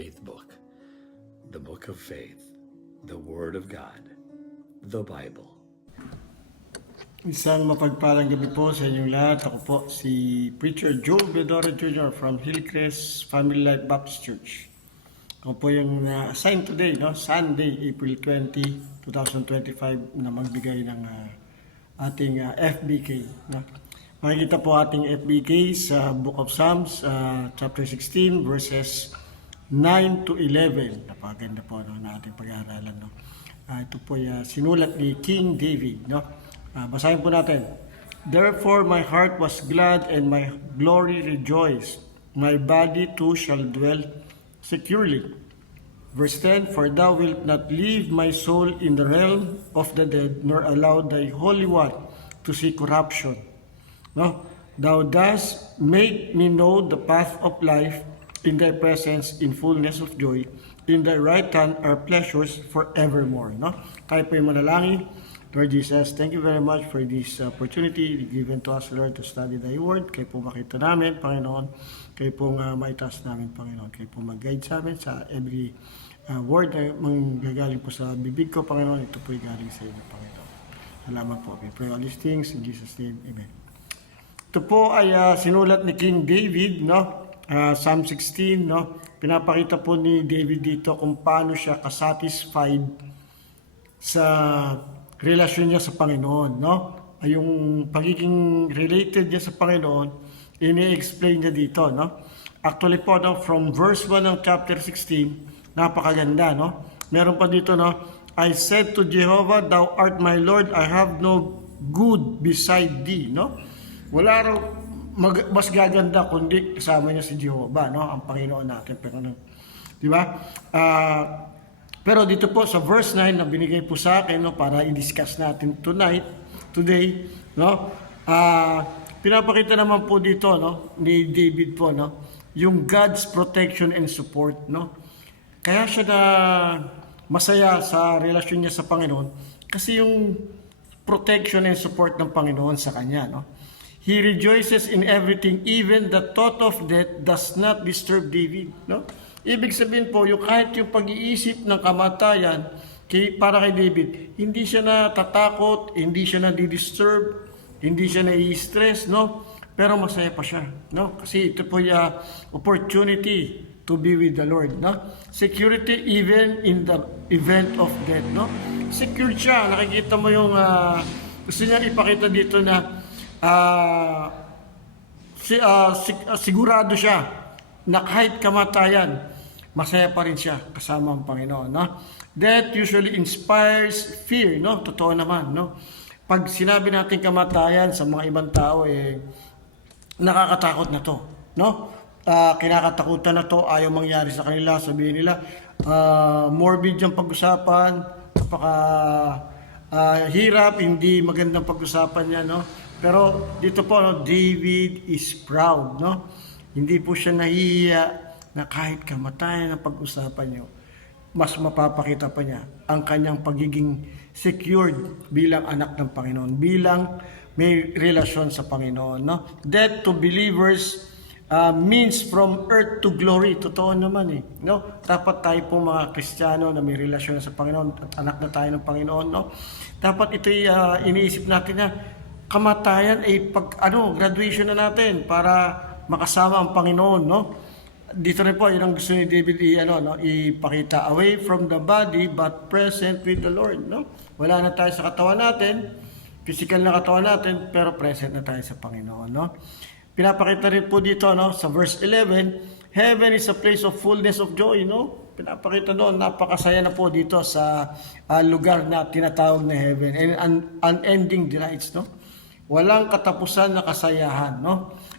faith book, the book of faith, the Word of God, the Bible. Isang mapagpalang gabi po sa inyong lahat. Ako po si Preacher Joel Bedora Jr. from Hillcrest Family Life Baptist Church. Ako po yung assigned today, Sunday, April 20, 2025 na magbigay ng ating FBK. Makikita po ating FBK sa Book of Psalms, chapter 16, verses 9 to 11. Napakaganda po na ating pag-aaralan. Ito po sinulat ni King David. Basahin po natin. Therefore my heart was glad and my glory rejoiced. My body too shall dwell securely. Verse 10, for thou wilt not leave my soul in the realm of the dead, nor allow thy Holy One to see corruption. Thou dost make me know the path of life. In thy presence, in fullness of joy. In thy right hand are pleasures forevermore. Tayo po yung manalangin. Lord Jesus, thank you very much for this opportunity given to us, Lord, to study thy word. Kayo po makita namin, Panginoon. Kayo po maitaas namin, Panginoon. Kayo po mag-guide sa amin sa every word na manggagaling po sa bibig ko, Panginoon. Ito po galing sa inyo, Panginoon. Salamat po. We pray all these things in Jesus' name. Amen. Ito po ay sinulat ni King David, Psalm 16, Pinapakita po ni David dito kung paano siya kasatisfied sa relasyon niya sa Panginoon, Yung pagiging related niya sa Panginoon, ini-explain niya dito, Actually po, from verse 1 ng chapter 16, napakaganda, Meron pa dito, I said to Jehovah, thou art my Lord, I have no good beside thee, Wala raw mas gaganda kundi kasama niya si Jehovah, ang Panginoon natin. Di ba? Pero dito po sa verse 9 na binigay po sa akin para i-discuss natin today, pinapakita naman po dito ni David po yung God's protection and support, Kaya siya na masaya sa relasyon niya sa Panginoon kasi yung protection and support ng Panginoon sa kanya, He rejoices in everything, even the thought of death does not disturb David, Ibig sabihin po, kahit yung pag-iisip ng kamatayan para kay David, hindi siya natatakot, hindi siya na-disturb, hindi siya na-i-stress, Pero masaya pa siya, Kasi ito po yung opportunity to be with the Lord, Security even in the event of death, Secured siya. Nakikita mo yung gusto niya ipakita dito na sigurado siya na kahit kamatayan, masaya pa rin siya kasama ang Panginoon. Death usually inspires fear, Totoo naman, Pag sinabi natin kamatayan sa mga ibang tao, nakakatakot na to, kinakatakutan na to, ayaw mangyari sa kanila, sabihin nila, morbid yung pag-usapan, hirap, hindi magandang pag-usapan niya, Pero dito po, David is proud, Hindi po siya nahihiya na kahit kamatayan ang pag-usapan niyo, mas mapapakita pa niya ang kanyang pagiging secured bilang anak ng Panginoon, bilang may relasyon sa Panginoon. Death to believers means from earth to glory. Totoo naman Dapat tayo po mga Kristiyano na may relasyon sa Panginoon at anak na tayo ng Panginoon. Dapat ito iniisip natin na kamatayan ay graduation na natin para makasama ang Panginoon, Dito rin po, yun ang gusto ni David ipakita, away from the body but present with the Lord, Wala na tayo sa katawan natin, physical na katawan natin, pero present na tayo sa Panginoon, Pinapakita rin po dito, sa verse 11, heaven is a place of fullness of joy, Pinapakita doon, napakasaya na po dito sa lugar na tinatawag na heaven, and unending delights, Walang katapusan na kasayahan,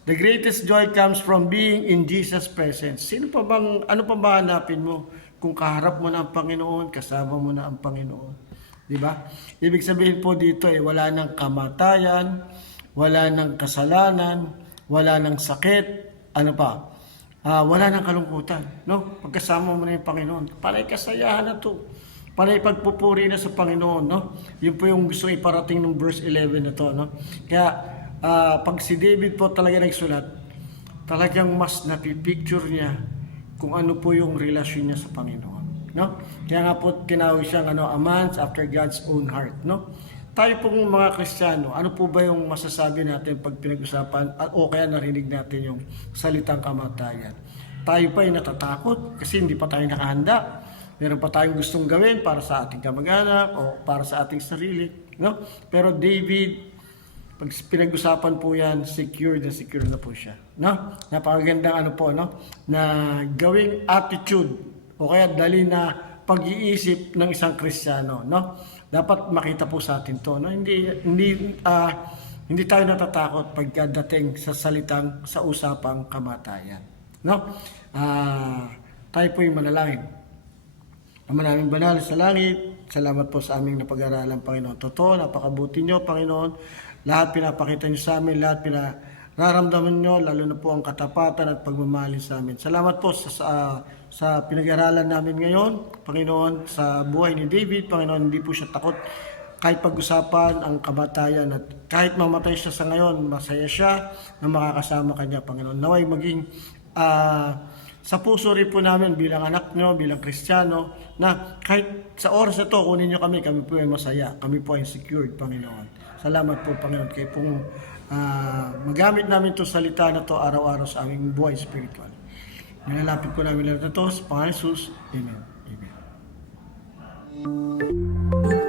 The greatest joy comes from being in Jesus' presence. Ano pa ba hanapin mo kung kaharap mo na ang Panginoon, kasama mo na ang Panginoon? Di ba? Ibig sabihin po dito wala nang kamatayan, wala nang kasalanan, wala nang sakit, wala nang kalungkutan, Pagkasama mo na yung Panginoon, panay kasayahan na to. Panay pagpupuri na sa Panginoon, Yun po yung gusto iparating ng verse 11 na to, Kaya, pag si David po talaga nagsulat, talagang mas napipicture niya kung ano po yung relasyon niya sa Panginoon, no? Kaya nga po tinawag siyang a man after God's own heart, no? Tayo pong mga Kristiyano, ano po ba yung masasabi natin pag pinag-usapan o kaya narinig natin yung salitang kamatayan? Tayo pa ay natatakot kasi hindi pa tayo nakahanda. Meron pa tayong gustong gawin para sa ating kamag-anak o para sa ating sarili, no? Pero David, pag pinag-usapan po yan, secure na po siya, no? Napakagandang ano po, no? Na gawing attitude o kaya dali na pag-iisip ng isang Kristiyano, no? Dapat makita po sa atin to, no? Hindi tayo natatakot pagdating sa salitang sa usapang kamatayan, no? Tayo po yung manalangin. Ama naming banal sa langit, salamat po sa aming napag-aralan, Panginoon. Totoo, napakabuti nyo, Panginoon. Lahat pinapakita nyo sa amin, lahat pinararamdaman nyo, lalo na po ang katapatan at pagmamahalin sa amin. Salamat po sa pinag-aralan namin ngayon, Panginoon, sa buhay ni David, Panginoon, hindi po siya takot kahit pag-usapan ang kamatayan at kahit mamatay siya sa ngayon, masaya siya na makakasama kanya, Panginoon. Naway maging sa puso rin po namin bilang anak nyo, bilang Kristiyano, na kahit sa oras na to, kunin nyo kami po ay masaya, kami po ay secured, Panginoon. Salamat po, Panginoon, kayo pong magamit namin itong salita na to araw-araw sa aming buhay spiritual. Nilalapit po namin lahat na to sa Panginoon Jesus. Amen. Amen.